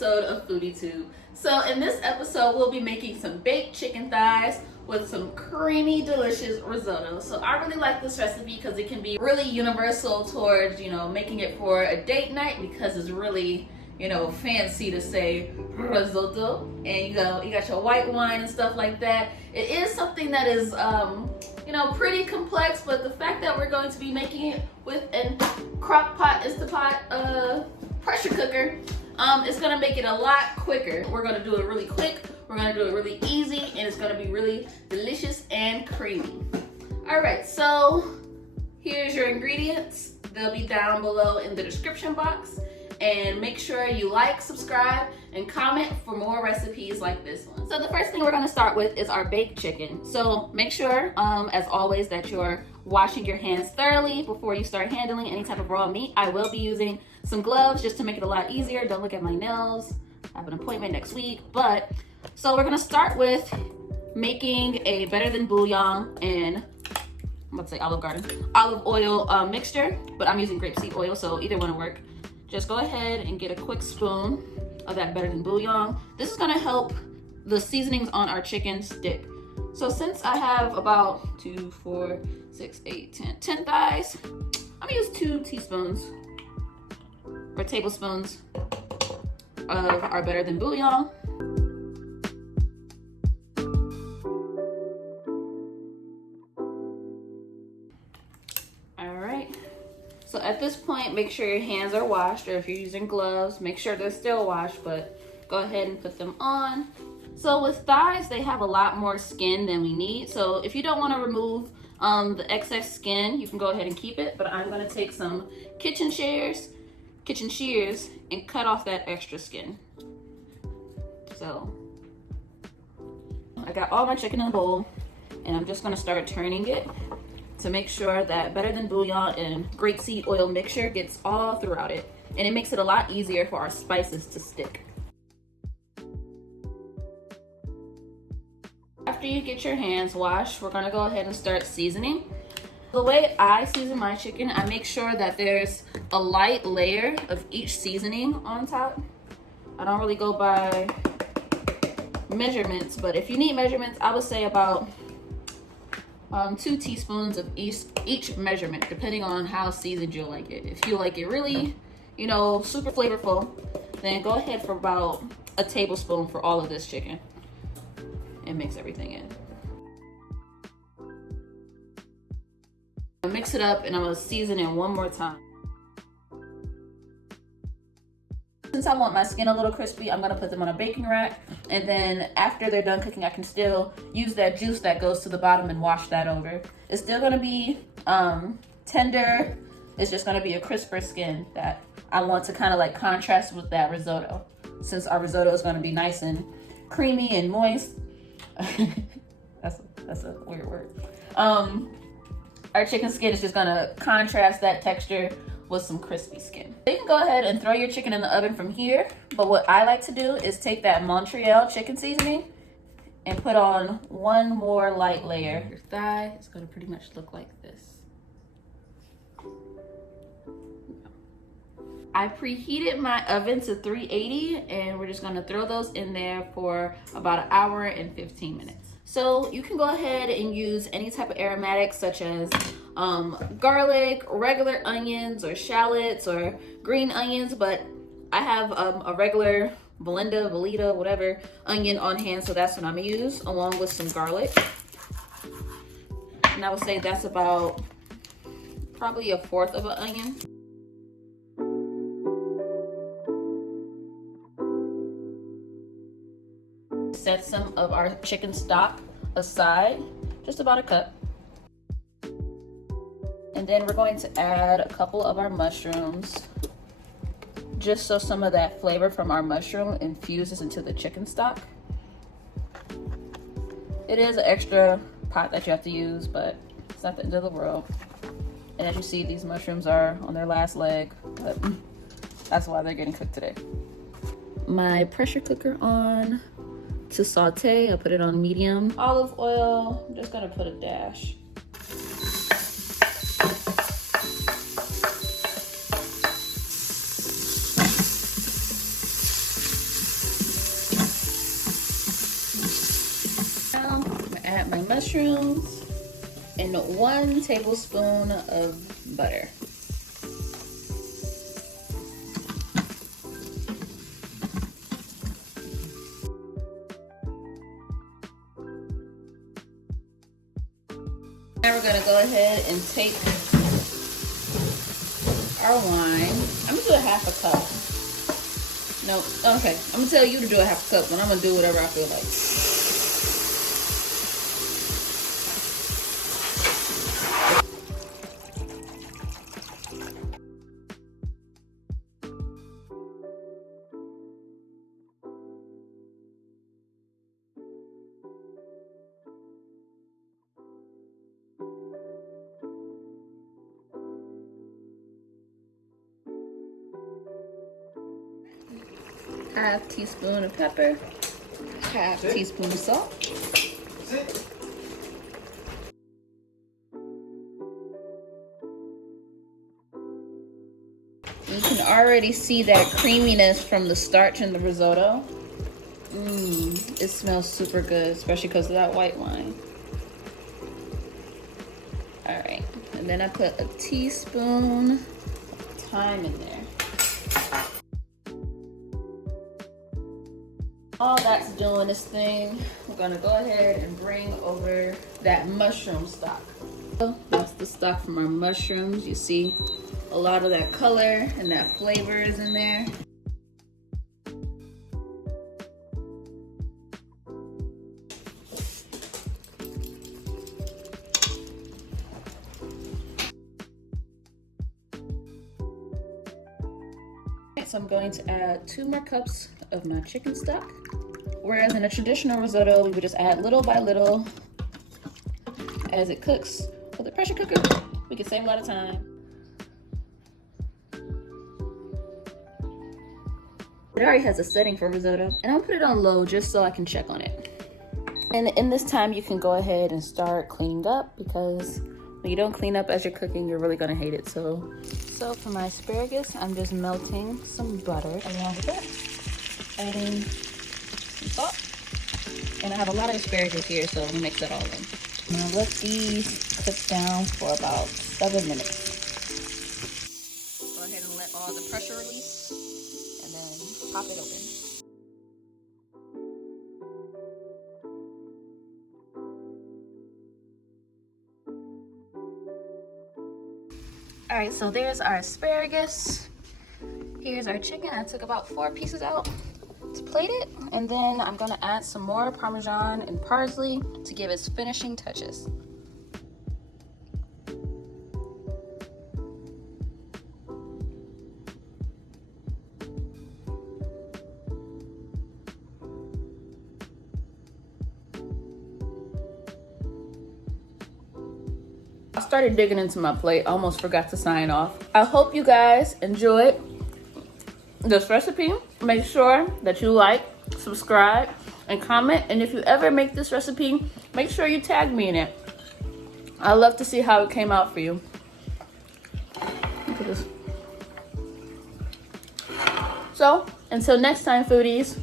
episode of Foodie Tube. So in this episode, we'll be making some baked chicken thighs with some creamy, delicious risotto. So I really like this recipe because it can be really universal towards, making it for a date night because it's really, fancy to say risotto. And you got your white wine and stuff like that. It is something that is, pretty complex, but the fact that we're going to be making it with a crock pot, Instapot, pressure cooker, it's gonna make it a lot quicker. We're gonna do it really quick, we're gonna do it really easy, and it's gonna be really delicious and creamy. All right, so here's your ingredients. They'll be down below in the description box. And make sure you like, subscribe, and comment for more recipes like this one. So the first thing we're gonna start with is our baked chicken. So make sure, as always, that you're washing your hands thoroughly before you start handling any type of raw meat. I will be using some gloves just to make it a lot easier. Don't look at my nails. I have an appointment next week. So we're gonna start with making a better than bouillon and olive oil mixture, but I'm using grapeseed oil, so either one will work. Just go ahead and get a quick spoon of that better than bouillon. This is gonna help the seasonings on our chicken stick. So since I have about 2, 4, 6, 8, 10 thighs, I'm gonna use 2 teaspoons or tablespoons of our better than bouillon. So at this point, make sure your hands are washed, or if you're using gloves, make sure they're still washed, but go ahead and put them on. So with thighs, they have a lot more skin than we need. So if you don't want to remove the excess skin, you can go ahead and keep it, but I'm gonna take some kitchen shears, and cut off that extra skin. So I got all my chicken in a bowl, and I'm just gonna start turning it to make sure that better than bouillon and grapeseed oil mixture gets all throughout it. And it makes it a lot easier for our spices to stick. After you get your hands washed, we're gonna go ahead and start seasoning. The way I season my chicken, I make sure that there's a light layer of each seasoning on top. I don't really go by measurements, but if you need measurements, I would say about 2 teaspoons of each measurement, depending on how seasoned you like it. If you like it really, super flavorful, then go ahead for about a tablespoon for all of this chicken and mix everything in. I'll mix it up and I'm gonna season it one more time. Since I want my skin a little crispy, I'm gonna put them on a baking rack, and then after they're done cooking, I can still use that juice that goes to the bottom and wash that over. It's still gonna be tender. It's just gonna be a crisper skin that I want to kind of like contrast with that risotto. Since our risotto is gonna be nice and creamy and moist. that's a weird word. Our chicken skin is just gonna contrast that texture with some crispy skin. You can go ahead and throw your chicken in the oven from here, but what I like to do is take that Montreal chicken seasoning and put on one more light layer. Your thigh is gonna pretty much look like this. I preheated my oven to 380, and we're just gonna throw those in there for about 1 hour and 15 minutes. So you can go ahead and use any type of aromatics such as garlic, regular onions, or shallots, or green onions, but I have a regular Bellita, whatever, onion on hand, so that's what I'm gonna use, along with some garlic. And I would say that's about probably 1/4 of an onion. Set some of our chicken stock aside, just about a cup. And then we're going to add a couple of our mushrooms, just so some of that flavor from our mushroom infuses into the chicken stock. It is an extra pot that you have to use, but it's not the end of the world. And as you see, these mushrooms are on their last leg, but that's why they're getting cooked today. My pressure cooker on to saute. I'll put it on medium. Olive oil, I'm just gonna put a dash. add my mushrooms and 1 tablespoon of butter. Now we're gonna go ahead and take our wine. I'm gonna do a half a cup. No, okay, I'm gonna tell you to do a half a cup, but I'm gonna do whatever I feel like. Half teaspoon of pepper, half teaspoon of salt. You can already see that creaminess from the starch in the risotto. It smells super good, especially because of that white wine. All right, and then I put a teaspoon of thyme in there. All that's doing this thing, we're gonna go ahead and bring over that mushroom stock. So that's the stock from our mushrooms. You see a lot of that color and that flavor is in there. So I'm going to add 2 more cups of my chicken stock. Whereas in a traditional risotto, we would just add little by little as it cooks. With a pressure cooker, we can save a lot of time. It already has a setting for risotto, and I'll put it on low just so I can check on it. And in this time, you can go ahead and start cleaning up, because when you don't clean up as you're cooking, you're really gonna hate it. So for my asparagus, I'm just melting some butter along with that, adding some salt. And I have a lot of asparagus here, so I'm gonna mix it all in. I'm gonna let these cook down for about 7 minutes. Go ahead and let all the pressure release, and then pop it open. All right, so there's our asparagus. Here's our chicken. I took about 4 pieces out to plate it, and then I'm gonna add some more Parmesan and parsley to give its finishing touches. I started digging into my plate. I almost forgot to sign off. I hope you guys enjoyed this recipe. Make sure that you like, subscribe, and comment. And if you ever make this recipe, make sure you tag me in it. I love to see how it came out for you. Look at this. So, until next time, foodies.